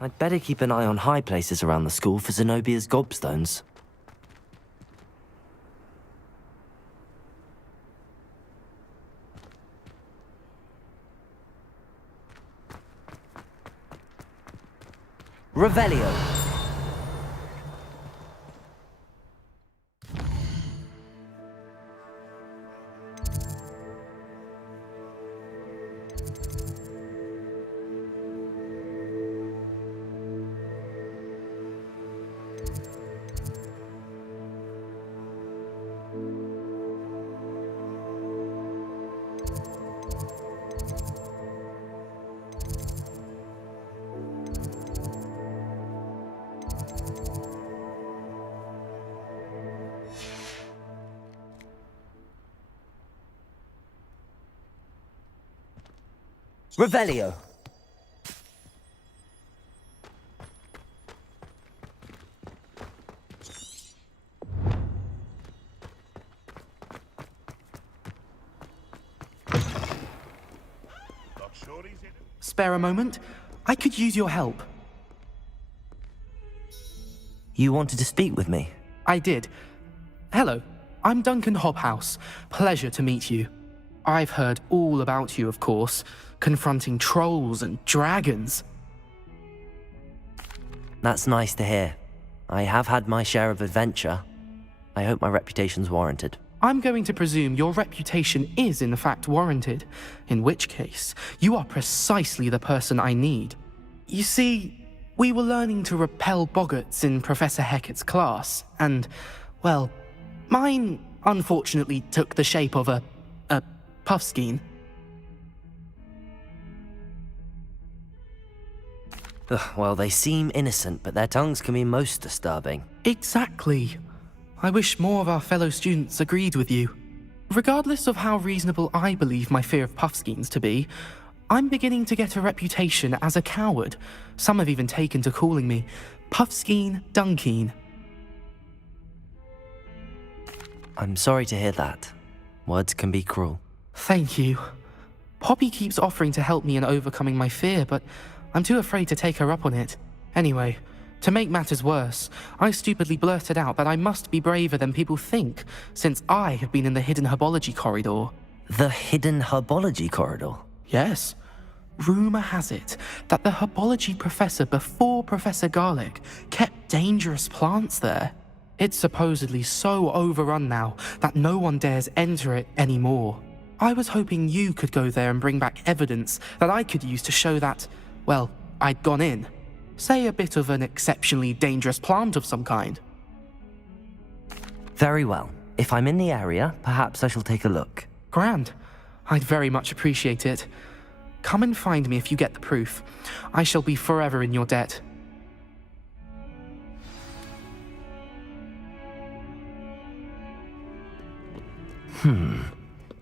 I'd better keep an eye on high places around the school for Zenobia's gobstones. Revelio. Revelio. Spare a moment? I could use your help. You wanted to speak with me? I did. Hello, I'm Duncan Hobhouse. Pleasure to meet you. I've heard all about you, of course, confronting trolls and dragons. That's nice to hear. I have had my share of adventure. I hope my reputation's warranted. I'm going to presume your reputation is in fact warranted, in which case, you are precisely the person I need. You see, we were learning to repel boggarts in Professor Hecat's class, and, well, mine unfortunately took the shape of a puffskein. Well, they seem innocent, but their tongues can be most disturbing. Exactly. I wish more of our fellow students agreed with you. Regardless of how reasonable I believe my fear of puffskeins to be, I'm beginning to get a reputation as a coward. Some have even taken to calling me Puffskeen Dunkeen. I'm sorry to hear that. Words can be cruel. Thank you. Poppy keeps offering to help me in overcoming my fear, but I'm too afraid to take her up on it. Anyway, to make matters worse, I stupidly blurted out that I must be braver than people think, since I have been in the hidden herbology corridor. The hidden herbology corridor? Yes. Rumour has it that the herbology professor before Professor Garlic kept dangerous plants there. It's supposedly so overrun now that no one dares enter it anymore. I was hoping you could go there and bring back evidence that I could use to show that, well, I'd gone in. Say a bit of an exceptionally dangerous plant of some kind. Very well. If I'm in the area, perhaps I shall take a look. Grand. I'd very much appreciate it. Come and find me if you get the proof. I shall be forever in your debt.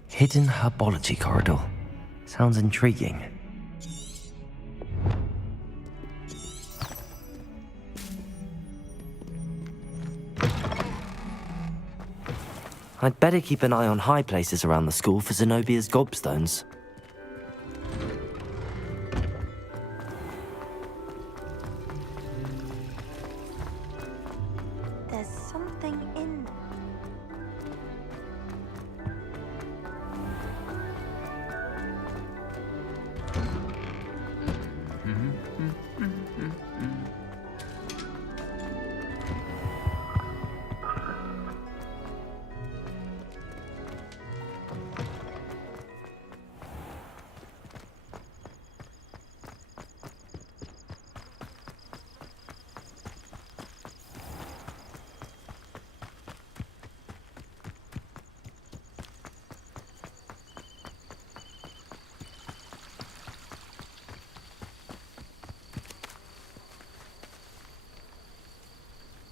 Hidden herbology corridor. Sounds intriguing. I'd better keep an eye on high places around the school for Zenobia's gobstones. There's something in there.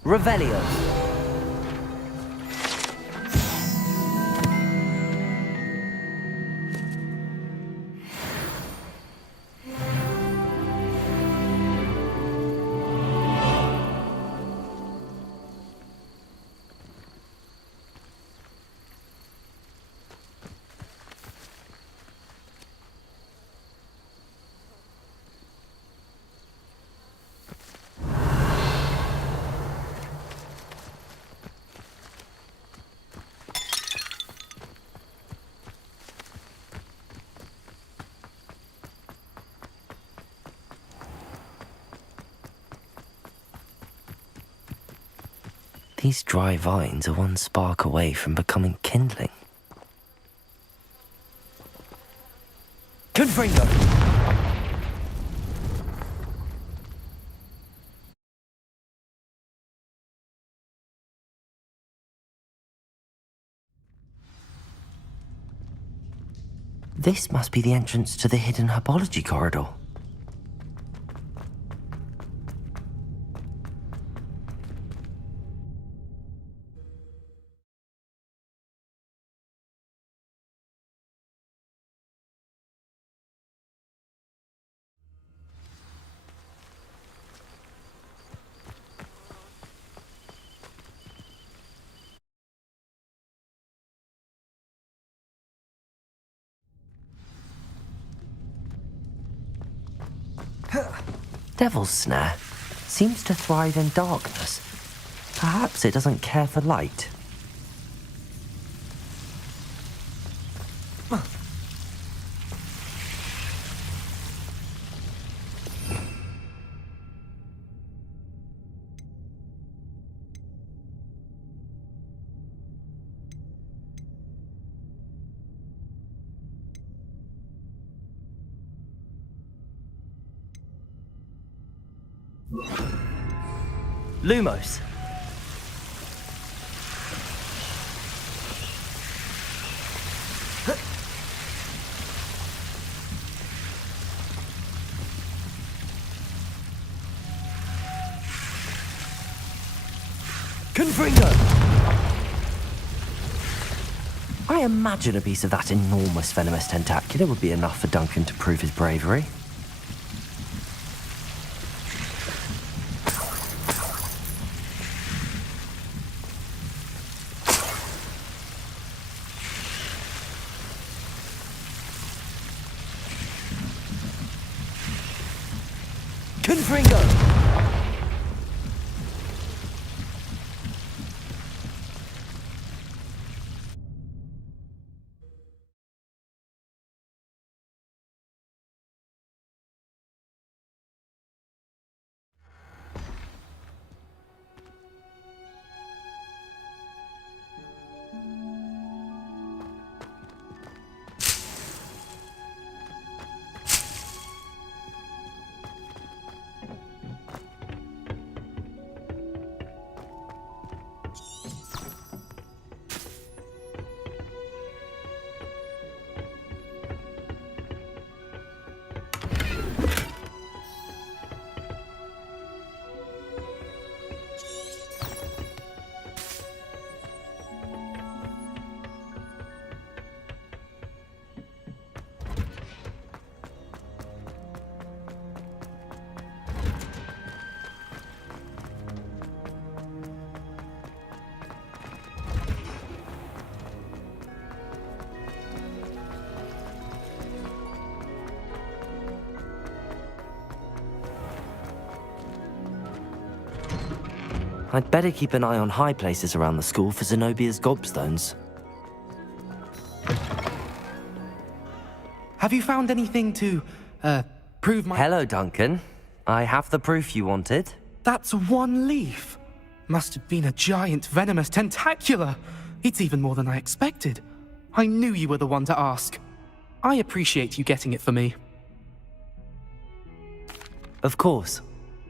Revelio. These dry vines are one spark away from becoming kindling. Confringo! This must be the entrance to the hidden herbology corridor. Devil's Snare seems to thrive in darkness. Perhaps it doesn't care for light. Lumos. Confringo! I imagine a piece of that enormous venomous tentacular would be enough for Duncan to prove his bravery. Confringo! I'd better keep an eye on high places around the school for Zenobia's gobstones. Have you found anything to, prove my... Hello, Duncan. I have the proof you wanted. That's one leaf. Must have been a giant venomous tentacula. It's even more than I expected. I knew you were the one to ask. I appreciate you getting it for me. Of course.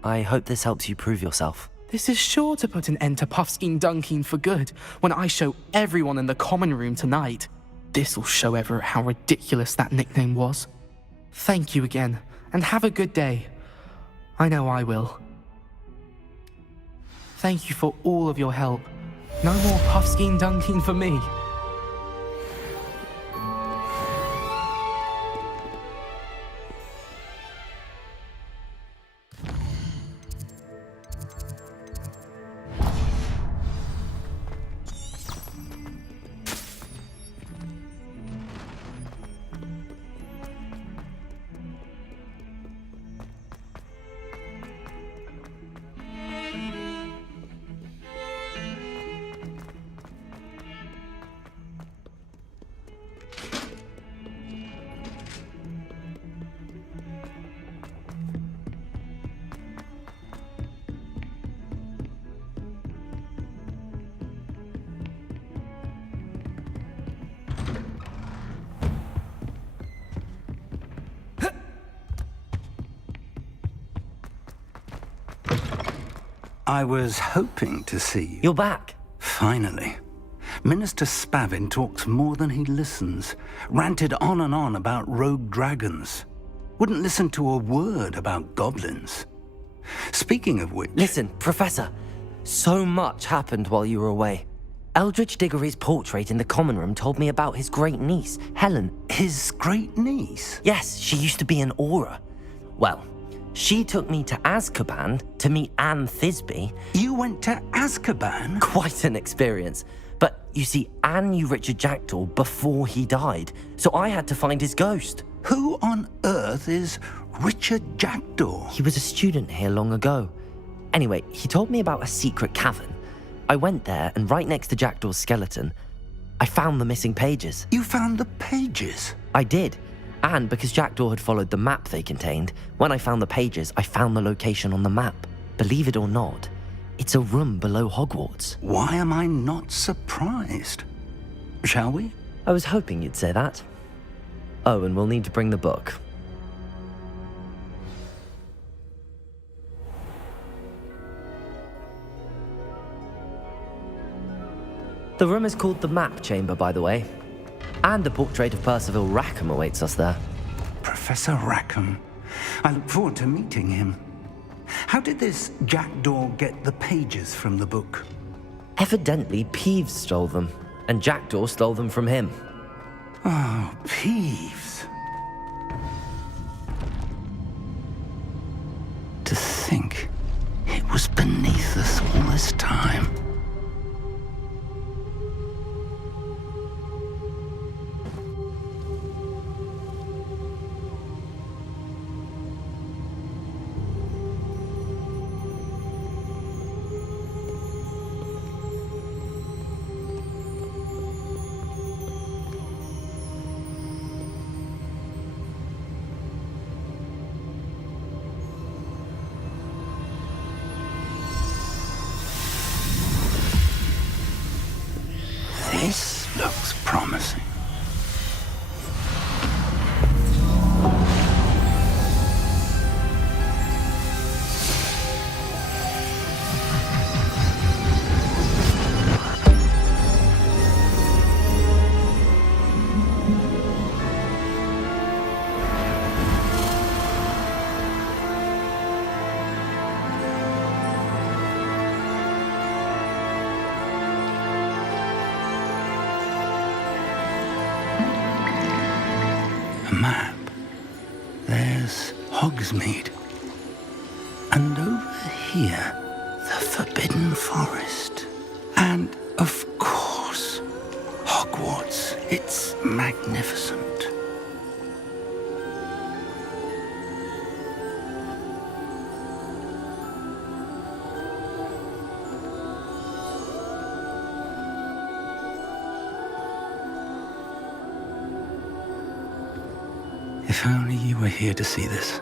I hope this helps you prove yourself. This is sure to put an end to Puffskein Dunkin for good when I show everyone in the common room tonight. This'll show Everett how ridiculous that nickname was. Thank you again, and have a good day. I know I will. Thank you for all of your help. No more Puffskein Dunkin for me. I was hoping to see you. You're back. Finally. Minister Spavin talks more than he listens. Ranted on and on about rogue dragons. Wouldn't listen to a word about goblins. Speaking of which... Listen, Professor. So much happened while you were away. Eldridge Diggory's portrait in the common room told me about his great niece, Helen. His great niece? Yes, she used to be an Auror. Well, she took me to Azkaban to meet Anne Thisbe. You went to Azkaban? Quite an experience. But you see, Anne knew Richard Jackdaw before he died, so I had to find his ghost. Who on earth is Richard Jackdaw? He was a student here long ago. Anyway, he told me about a secret cavern. I went there, and right next to Jackdaw's skeleton, I found the missing pages. You found the pages? I did. And because Jackdaw had followed the map they contained, when I found the pages, I found the location on the map. Believe it or not, it's a room below Hogwarts. Why am I not surprised? Shall we? I was hoping you'd say that. Oh, and we'll need to bring the book. The room is called the Map Chamber, by the way. And a portrait of Percival Rackham awaits us there. Professor Rackham. I look forward to meeting him. How did this Jackdaw get the pages from the book? Evidently, Peeves stole them, and Jackdaw stole them from him. Oh, Peeves. To think it was beneath us all this time. This looks promising. Map. There's Hogsmeade. And over here, the Forbidden Forest. And, of course, Hogwarts. It's magnificent. If only you were here to see this.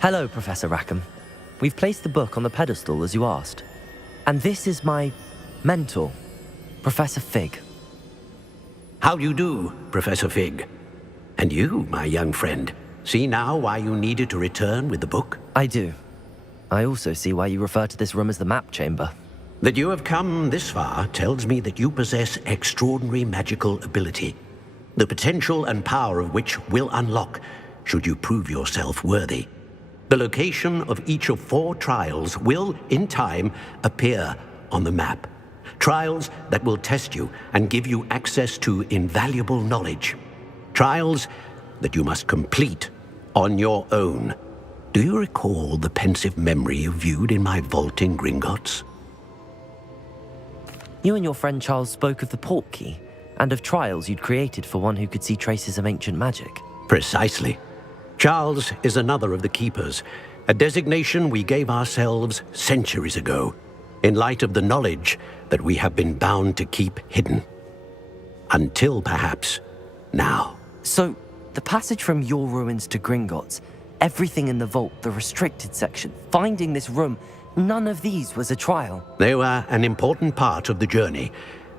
Hello, Professor Rackham. We've placed the book on the pedestal as you asked. And this is my mentor, Professor Fig. How do you do, Professor Fig? And you, my young friend, see now why you needed to return with the book? I do. I also see why you refer to this room as the Map Chamber. That you have come this far tells me that you possess extraordinary magical ability, the potential and power of which will unlock should you prove yourself worthy. The location of each of 4 trials will, in time, appear on the map. Trials that will test you and give you access to invaluable knowledge. Trials that you must complete on your own. Do you recall the pensive memory you viewed in my vault in Gringotts? You and your friend Charles spoke of the Portkey and of trials you'd created for one who could see traces of ancient magic. Precisely. Charles is another of the Keepers, a designation we gave ourselves centuries ago, in light of the knowledge that we have been bound to keep hidden. Until perhaps now. So, the passage from your ruins to Gringotts, everything in the vault, the restricted section, finding this room, none of these was a trial. They were an important part of the journey,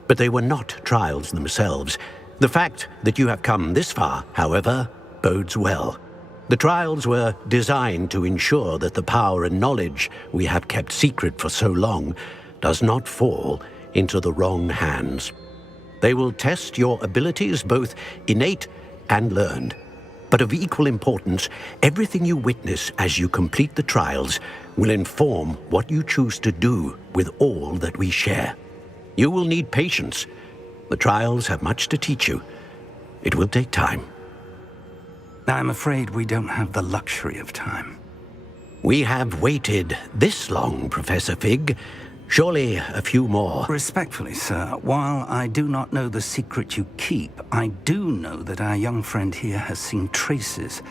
but they were not trials themselves. The fact that you have come this far, however, bodes well. The trials were designed to ensure that the power and knowledge we have kept secret for so long does not fall into the wrong hands. They will test your abilities, both innate and learned. But of equal importance, everything you witness as you complete the trials will inform what you choose to do with all that we share. You will need patience. The trials have much to teach you. It will take time. I'm afraid we don't have the luxury of time. We have waited this long, Professor Fig. Surely a few more. Respectfully, sir, while I do not know the secret you keep, I do know that our young friend here has seen traces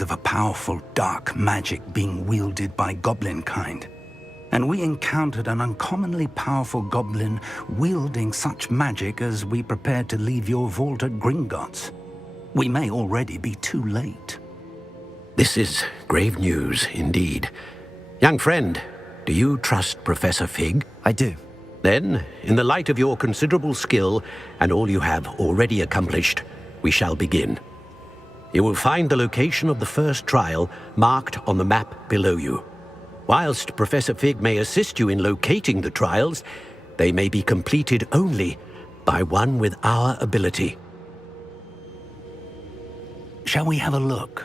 of a powerful dark magic being wielded by goblin kind. And we encountered an uncommonly powerful goblin wielding such magic as we prepared to leave your vault at Gringotts. We may already be too late. This is grave news indeed. Young friend, do you trust Professor Fig? I do. Then, in the light of your considerable skill and all you have already accomplished, we shall begin. You will find the location of the first trial marked on the map below you. Whilst Professor Fig may assist you in locating the trials, they may be completed only by one with our ability. Shall we have a look?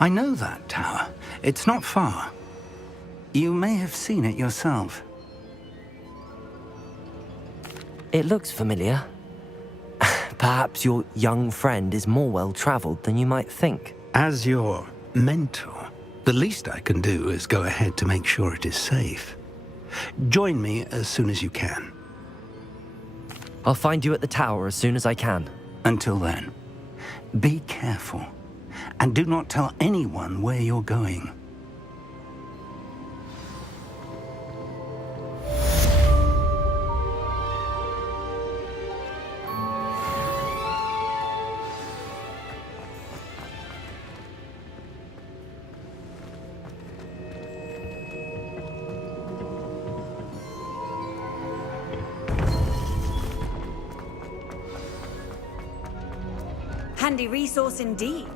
I know that tower. It's not far. You may have seen it yourself. It looks familiar. Perhaps your young friend is more well-traveled than you might think. As your mentor, the least I can do is go ahead to make sure it is safe. Join me as soon as you can. I'll find you at the tower as soon as I can. Until then, be careful, and do not tell anyone where you're going. Handy resource indeed.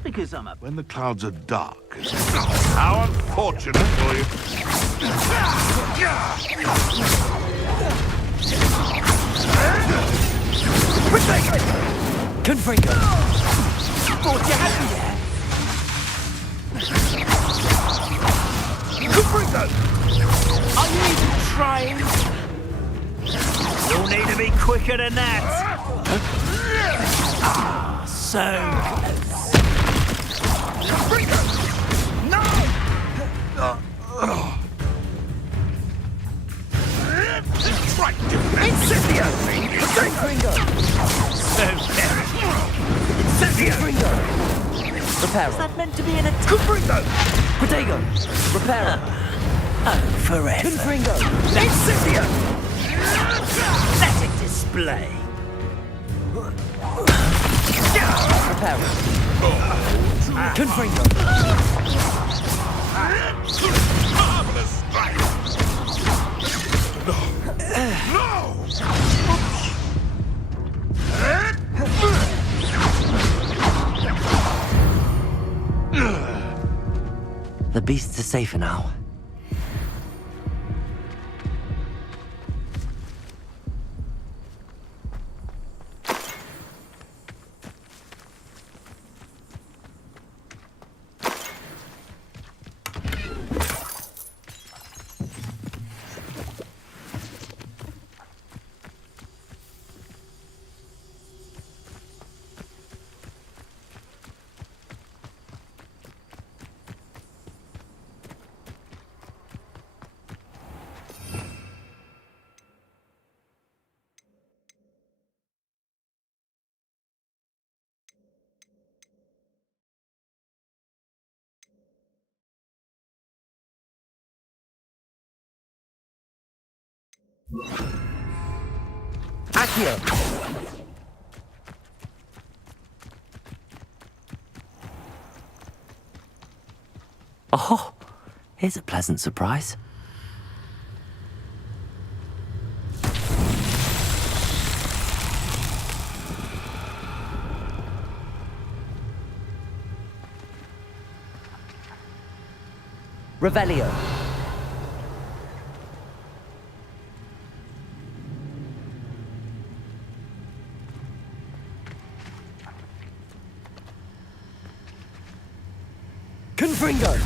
Just because I'm a... When the clouds are dark. How unfortunate for you. Confringo! Thought you had me there. Confringo! Are you even trying? You'll need to be quicker than that. Ah, so close. Confringo! No! Right, Incendio! Confringo! So very. Incendio! Confringo! Is Reparo. that meant to be an attack? Confringo! Protego! Reparo. Oh, forever. Confringo! Incendio! Pathetic display. Reparo. Confringo! Marvelous strike! No! The beasts are safer now. Accio! Oh, here's a pleasant surprise. Revelio. Confringo!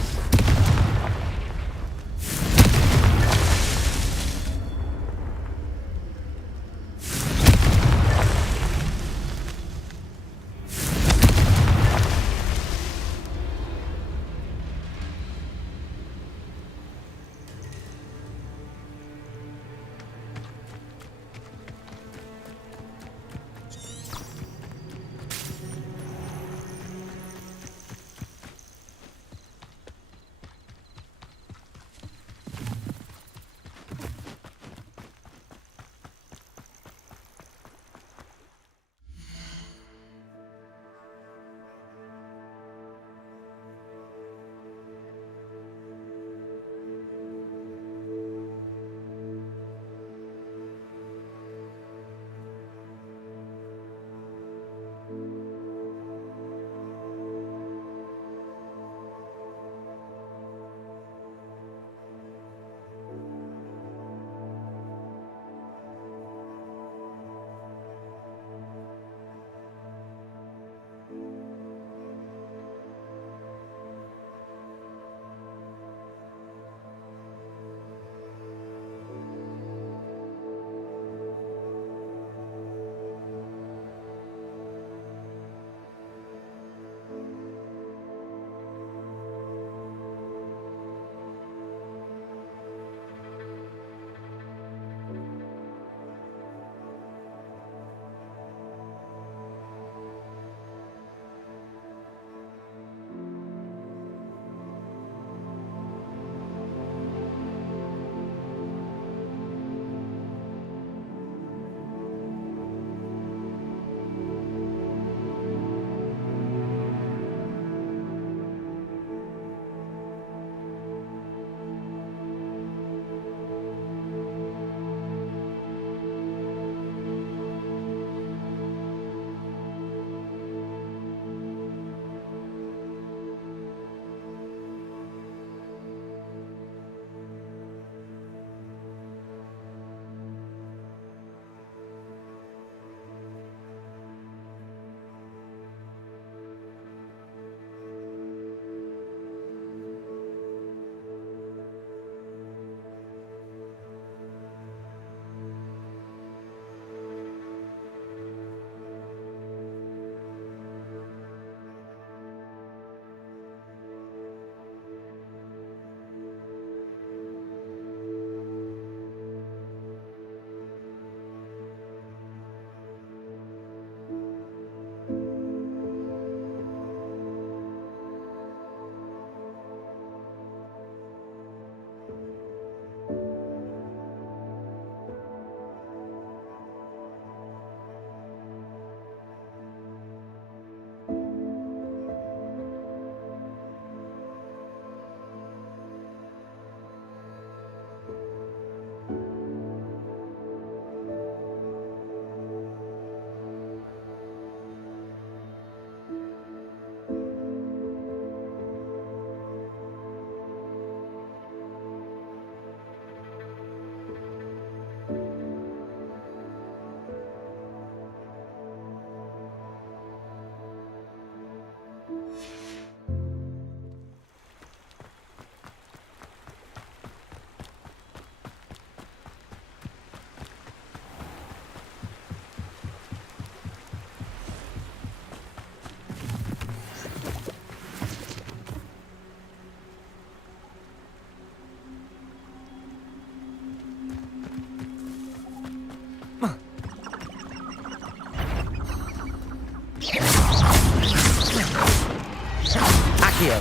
Accio.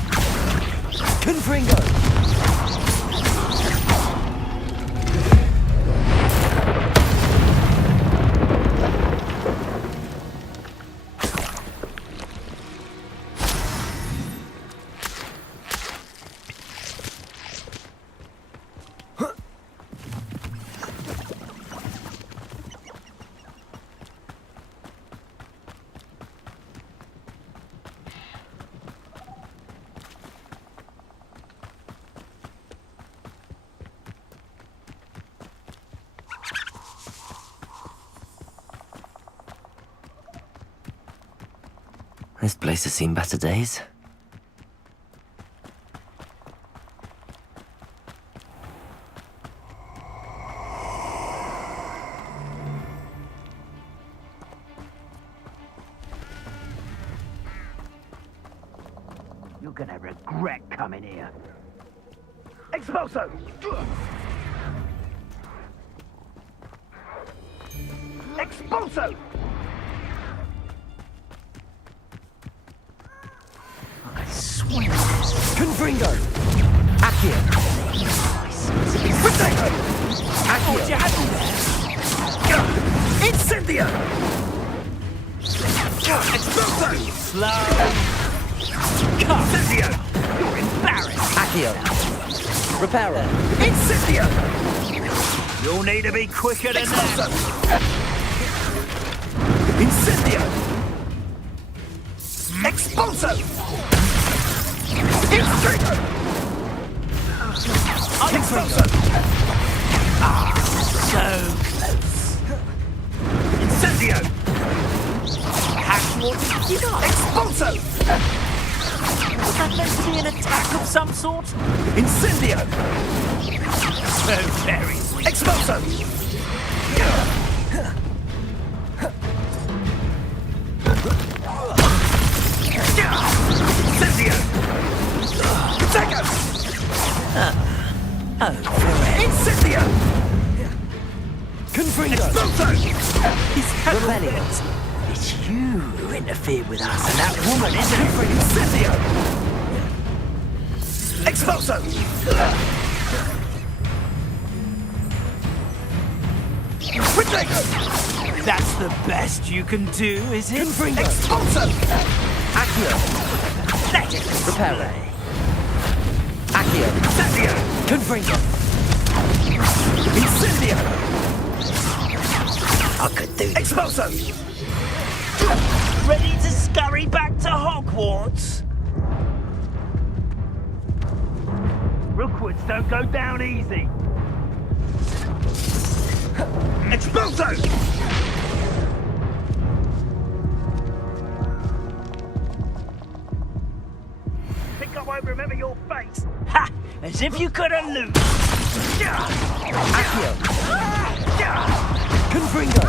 Confringo. This place has seen better days. You're gonna regret coming here. Expulso! Expulso! I swear. Confringo. Accio. Potato! Accio. What you had there? Incendio! Expulso! Slow! Incendio! You're embarrassed! Accio. Reparo. Incendio! You'll need to be quicker than that! Incendio! Expulso! Incendio! Expulso! Ah, so close! Incendio! What you got? Expulso! Was that meant to be an attack of some sort? Incendio! So very weak. Expulso! Incendio! Potato! Incendio! Confringo. Expulso! Rebellion. It's you who interfered with us and that woman, isn't it? Incendio! Expulso! Potato! That's the best you can do, is it? Confringo. Expulso! Accio. Let it Reparo. Accio. Incendio! Confringo. Incendio! I could do this. Expulso! Ready to scurry back to Hogwarts? Rookwoods don't go down easy. Expulso! Think I won't remember your face? Ha! As if you couldn't lose. Accio. Confringo.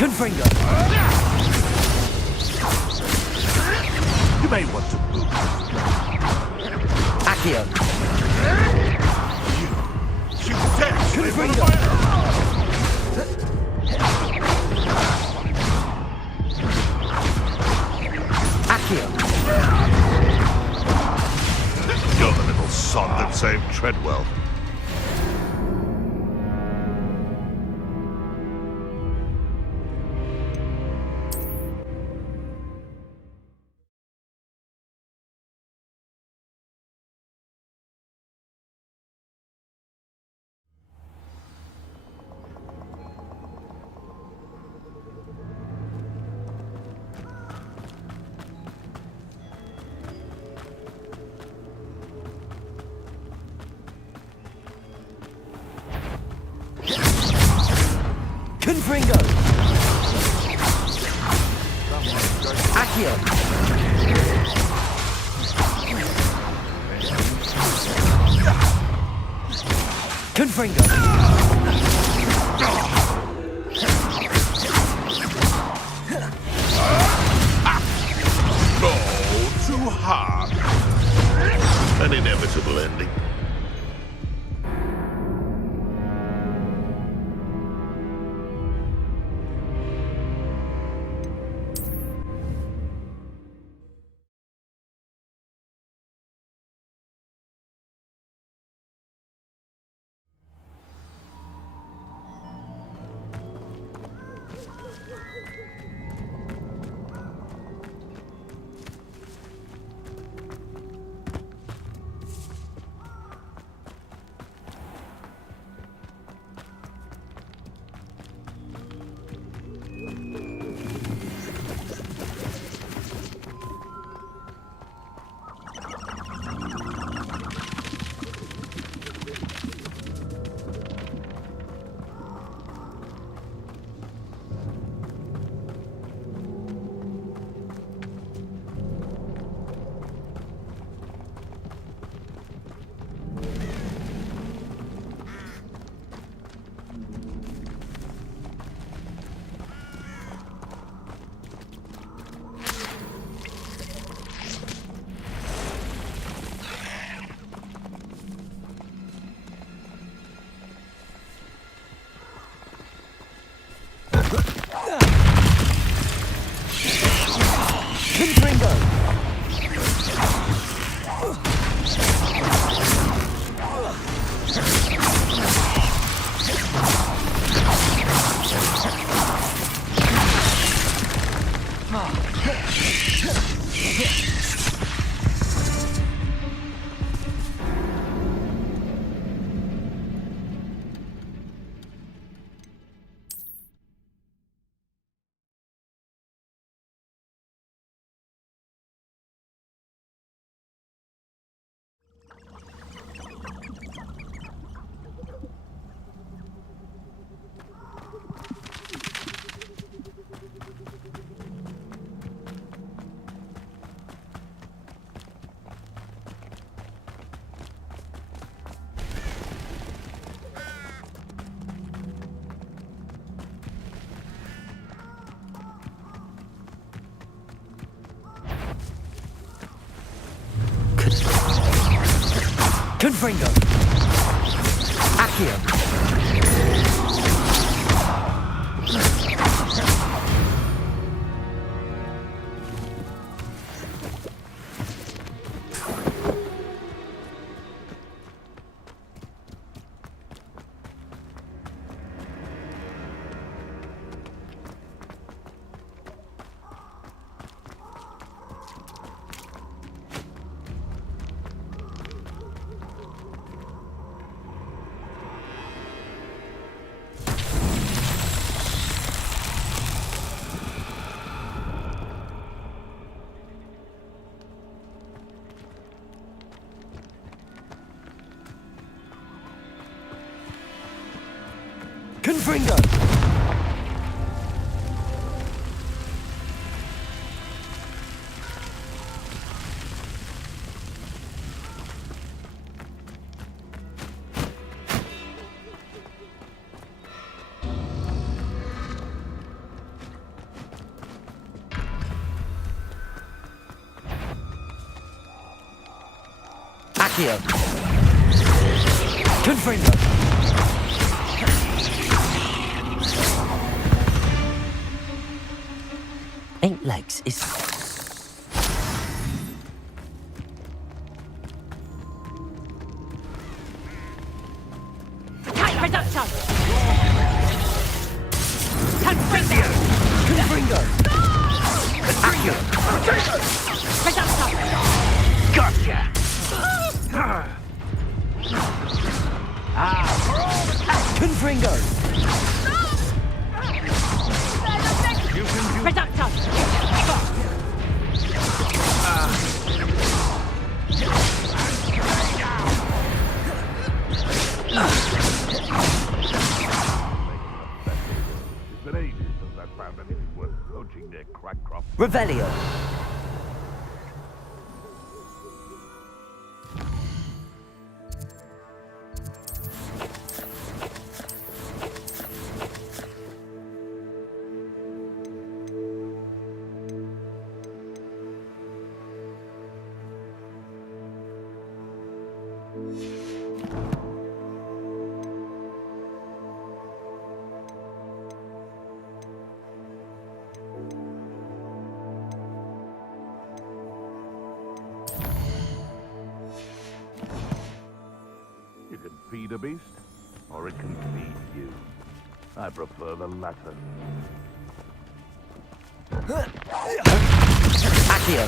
Confringo. You may want to move. Accio. She's dead. Confringo. Treadwell. Confringo! Accio! Confringo! Oh, too hard. An inevitable ending. Confringo! Accio! Confringo! Accio! Confringo! Ain't legs, is... It's been ages since I found anything worth poaching near Crackcroft. Revelio. You can feed a beast, or it can feed you. I prefer the latter. Accio.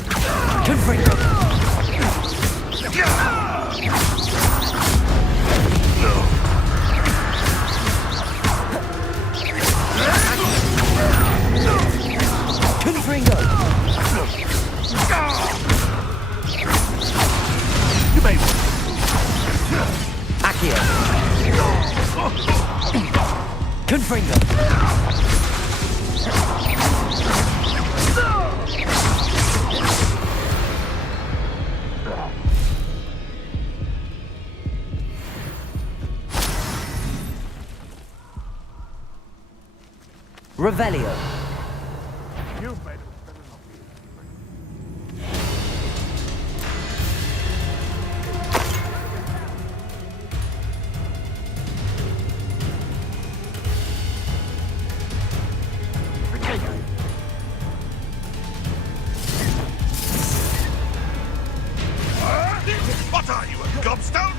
Confringo. Confringo. You may Accio. Confringo. Revelio. You've made it better not be. What are you, a gobstone?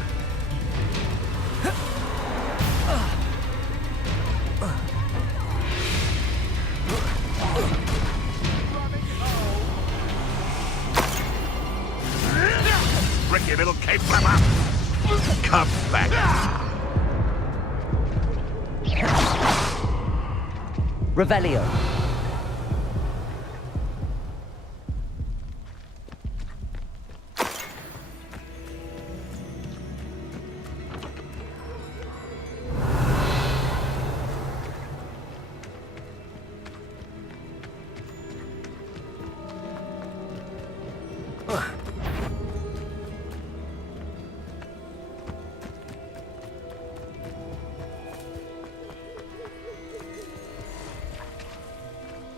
Ricky little cape flapper! Come back! Revelio.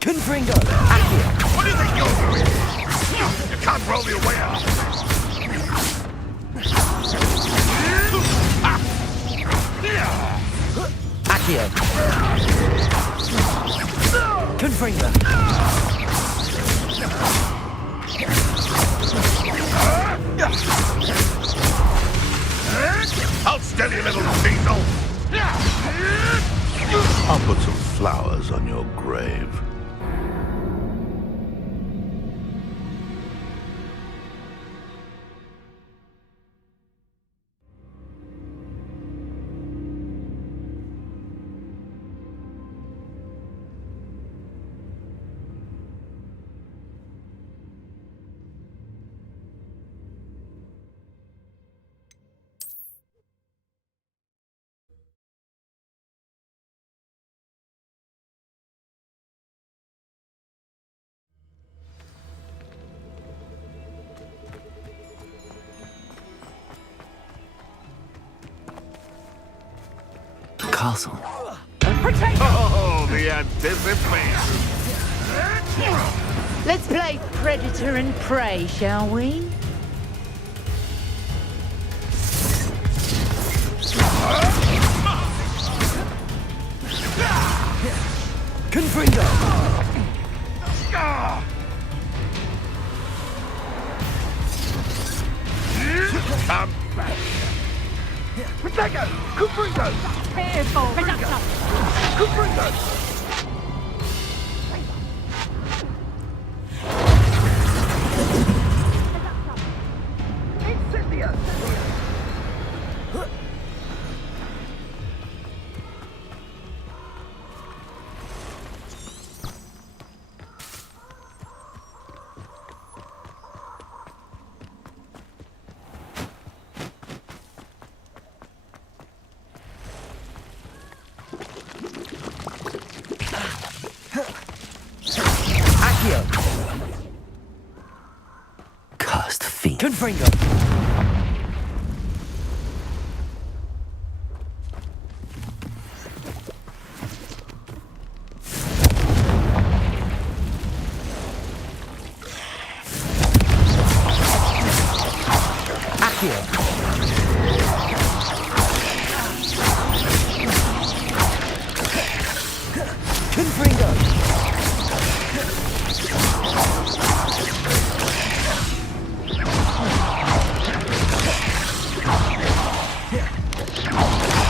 Confringo. Accio. What do you think you're doing? You can't roll your way out! Accio. Confringo. I'll steady, little diesel! I'll put some flowers on your grave. Castle. Oh, the anticipation! Let's play predator and prey, shall we? Confringo. Come back! Protego! Confringo! Careful! Predator! Confringo! Incendio! Confringo! Accio! Confringo!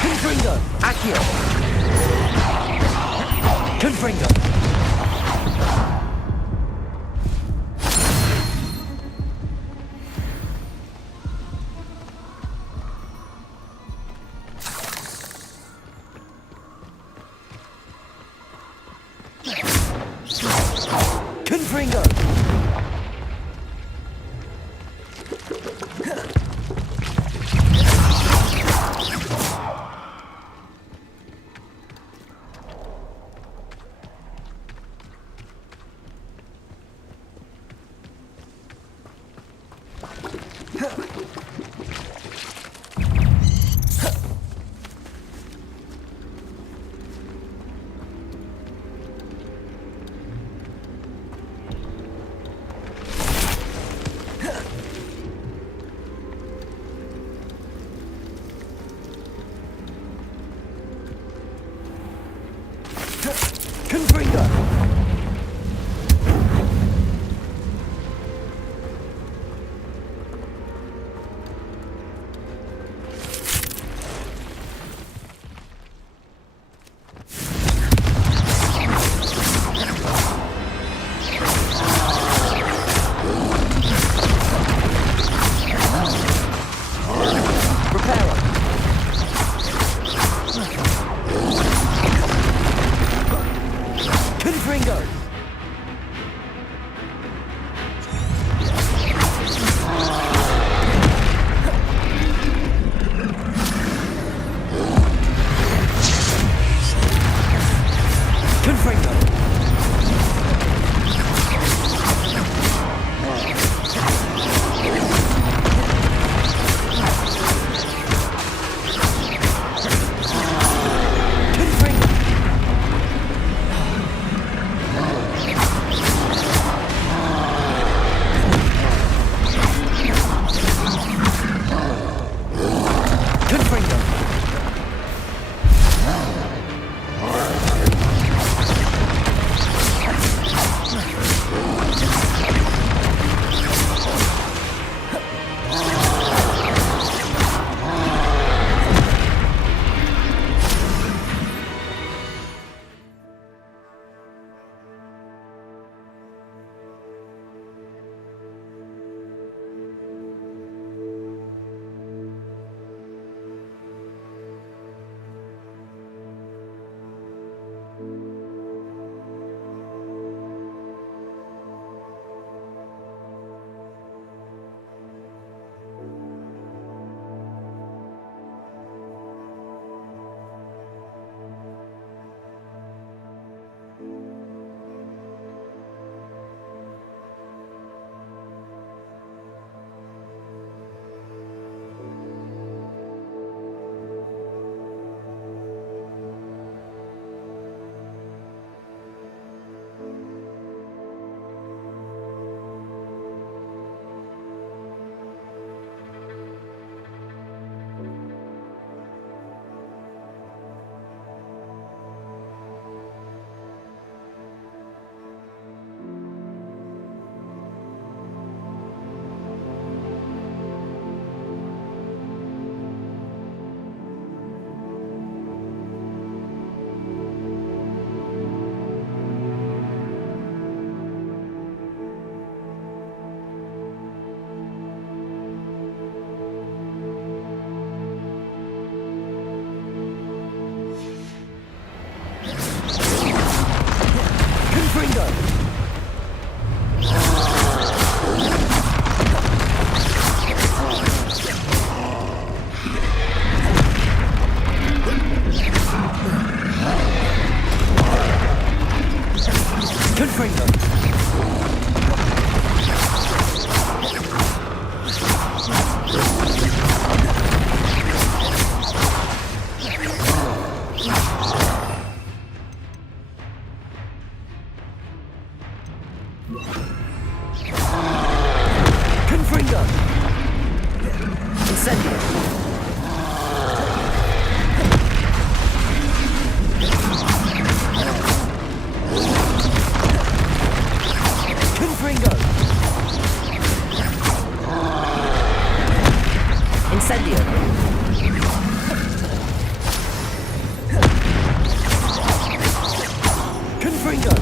Confringo! Accio! Confringo! Confringo! Confringo! Preparo! Confringo! Confringo! Confringo! Confringo! Confringo! Confringo! Incendio! Confringo! Incendio! Confringo!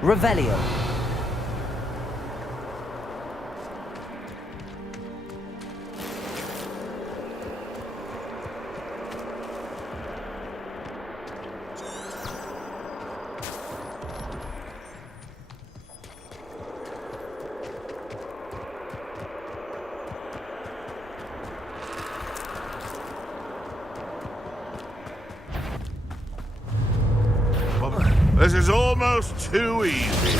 Revelio. This is almost too easy.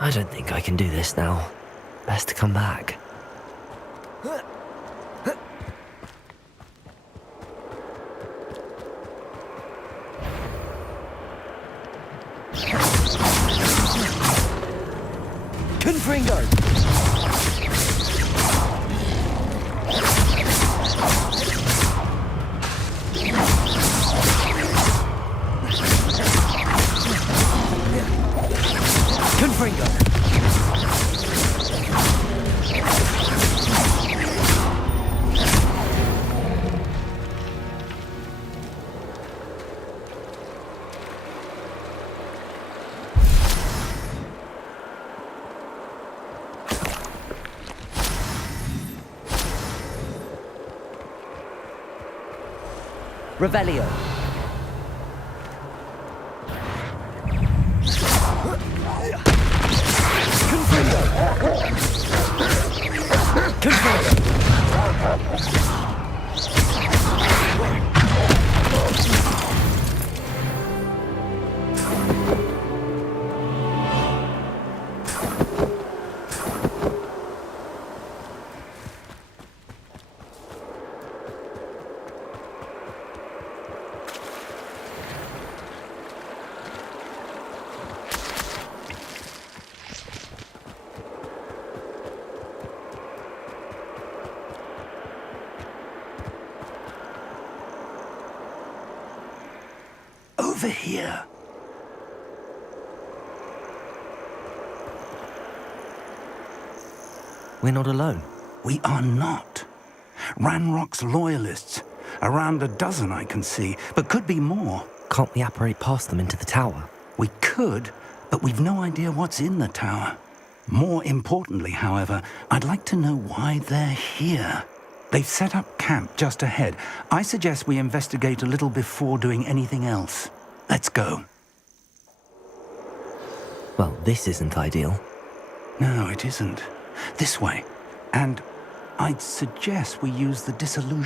I don't think I can do this now. Best to come back. Confringo! Confringo! Revelio. Confringo. Confringo. Over here. We're not alone. We are not. Ranrock's loyalists. Around a dozen I can see, but could be more. Can't we apparate past them into the tower? We could, but we've no idea what's in the tower. More importantly, however, I'd like to know why they're here. They've set up camp just ahead. I suggest we investigate a little before doing anything else. Let's go. Well, this isn't ideal. No, it isn't. This way. And I'd suggest we use the disillusion